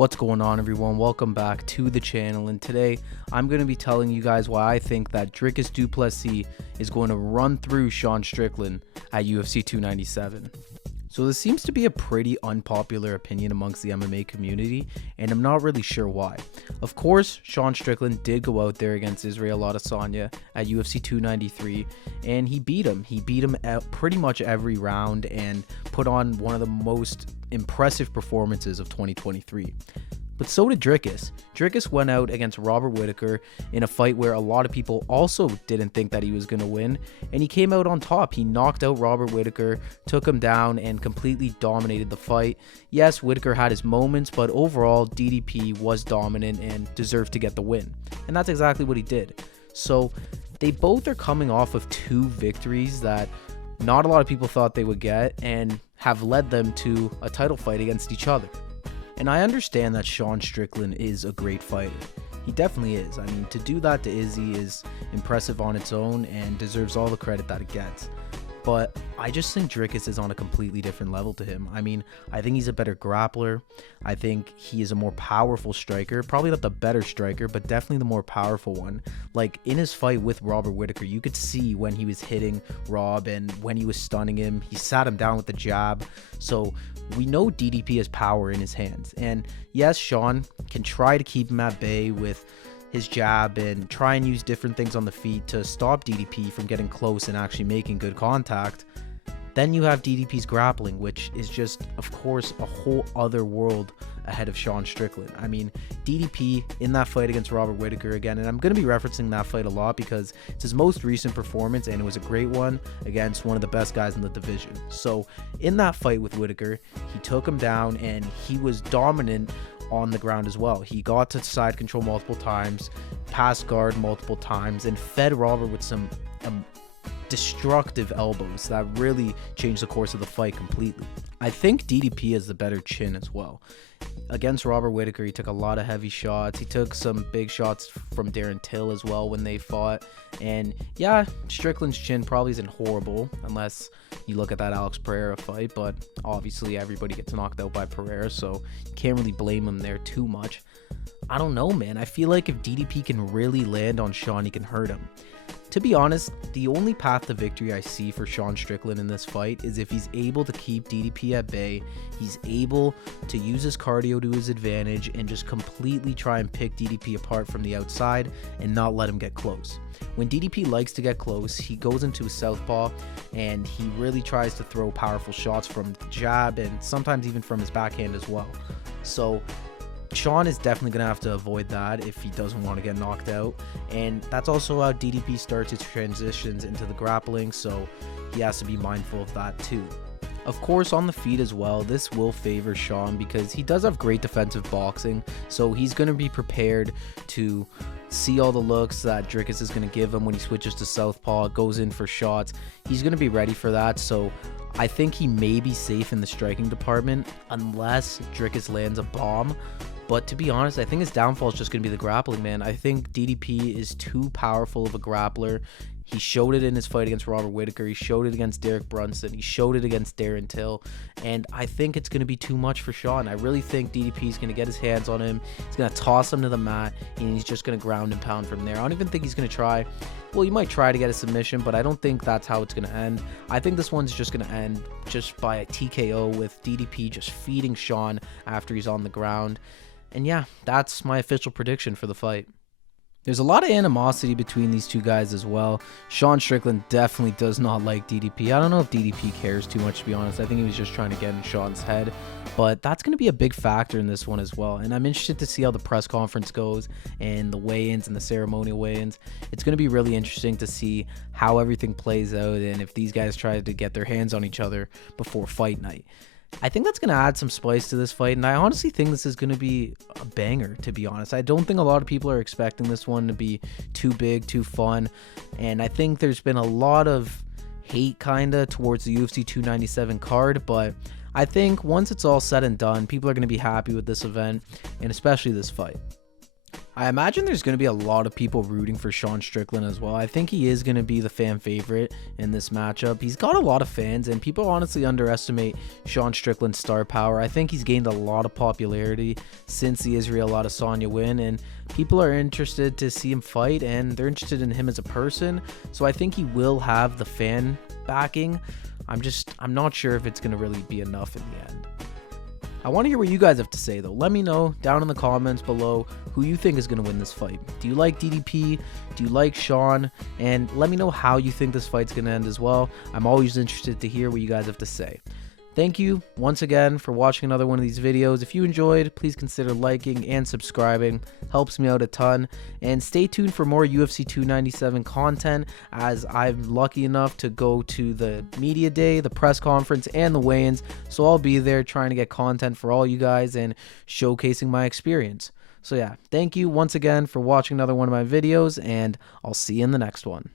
What's going on, everyone? Welcome back to the channel, and today I'm going to be telling you guys why I think that Dricus du Plessis is going to run through Sean Strickland at UFC 297. So this seems to be a pretty unpopular opinion amongst the MMA community, and I'm not really sure why. Of course, Sean Strickland did go out there against Israel Adesanya at UFC 293, and he beat him. He beat him at pretty much every round and put on one of the most impressive performances of 2023. But so did Dricus. Dricus went out against Robert Whittaker in a fight where a lot of people also didn't think that he was going to win, and he came out on top. He knocked out Robert Whittaker, took him down, and completely dominated the fight. Yes, Whittaker had his moments, but overall, DDP was dominant and deserved to get the win. And that's exactly what he did. So they both are coming off of two victories that not a lot of people thought they would get and have led them to a title fight against each other. And I understand that Sean Strickland is a great fighter. He definitely is. I mean, to do that to Izzy is impressive on its own and deserves all the credit that it gets. But I just think Dricus is on a completely different level to him. I mean, I think he's a better grappler. I think he is a more powerful striker. Probably not the better striker, but definitely the more powerful one. Like, in his fight with Robert Whittaker, you could see when he was hitting Rob and when he was stunning him. He sat him down with the jab. So we know DDP has power in his hands. And yes, Sean can try to keep him at bay with his jab and try and use different things on the feet to stop DDP from getting close and actually making good contact. Then you have DDP's grappling, which is just, of course, a whole other world ahead of Sean Strickland. I mean, DDP in that fight against Robert Whittaker again, and I'm going to be referencing that fight a lot because it's his most recent performance and it was a great one against one of the best guys in the division. So in that fight with Whittaker, he took him down and he was dominant on the ground as well. He got to side control multiple times, passed guard multiple times, and fed Robert with some destructive elbows that really changed the course of the fight completely. I think DDP has the better chin as well. Against Robert Whittaker, he took a lot of heavy shots. He took some big shots from Darren Till as well when they fought. And yeah, Strickland's chin probably isn't horrible unless you look at that Alex Pereira fight, but obviously everybody gets knocked out by Pereira, so you can't really blame him there too much. I don't know, man. I feel like if DDP can really land on Sean, he can hurt him. To be honest, the only path to victory I see for Sean Strickland in this fight is if he's able to keep DDP at bay, he's able to use his cardio to his advantage and just completely try and pick DDP apart from the outside and not let him get close. When DDP likes to get close, he goes into a southpaw and he really tries to throw powerful shots from the jab and sometimes even from his backhand as well. So Sean is definitely going to have to avoid that if he doesn't want to get knocked out, and that's also how DDP starts its transitions into the grappling, so he has to be mindful of that too. Of course, on the feet as well, this will favor Sean because he does have great defensive boxing, so he's going to be prepared to see all the looks that Dricus is going to give him when he switches to southpaw, goes in for shots. He's going to be ready for that, so I think he may be safe in the striking department unless Dricus lands a bomb. But to be honest, I think his downfall is just going to be the grappling, man. I think DDP is too powerful of a grappler. He showed it in his fight against Robert Whittaker. He showed it against Derek Brunson. He showed it against Darren Till. And I think it's going to be too much for Sean. I really think DDP is going to get his hands on him. He's going to toss him to the mat, and he's just going to ground and pound from there. I don't even think he's going to try. Well, he might try to get a submission, but I don't think that's how it's going to end. I think this one's just going to end just by a TKO with DDP just feeding Sean after he's on the ground. And yeah, that's my official prediction for the fight. There's a lot of animosity between these two guys as well. Sean Strickland definitely does not like DDP. I don't know if DDP cares too much, to be honest. I think he was just trying to get in Sean's head. But that's going to be a big factor in this one as well. And I'm interested to see how the press conference goes and the weigh-ins and the ceremonial weigh-ins. It's going to be really interesting to see how everything plays out and if these guys try to get their hands on each other before fight night. I think that's going to add some spice to this fight, and I honestly think this is going to be a banger, to be honest. I don't think a lot of people are expecting this one to be too big, too fun, and I think there's been a lot of hate kind of towards the UFC 297 card, but I think once it's all said and done, people are going to be happy with this event, and especially this fight. I imagine there's going to be a lot of people rooting for Sean Strickland as well. I think he is going to be the fan favorite in this matchup. He's got a lot of fans, and people honestly underestimate Sean Strickland's star power. I think he's gained a lot of popularity since the Israel Adesanya win, and people are interested to see him fight, and they're interested in him as a person. So I think he will have the fan backing. I'm not sure if it's going to really be enough in the end. I want to hear what you guys have to say, though. Let me know down in the comments below who you think is going to win this fight. Do you like DDP? Do you like Sean? And let me know how you think this fight's going to end as well. I'm always interested to hear what you guys have to say. Thank you once again for watching another one of these videos. If you enjoyed, please consider liking and subscribing. Helps me out a ton. And stay tuned for more UFC 297 content, as I'm lucky enough to go to the media day, the press conference, and the weigh-ins. So I'll be there trying to get content for all you guys and showcasing my experience. So yeah, thank you once again for watching another one of my videos, and I'll see you in the next one.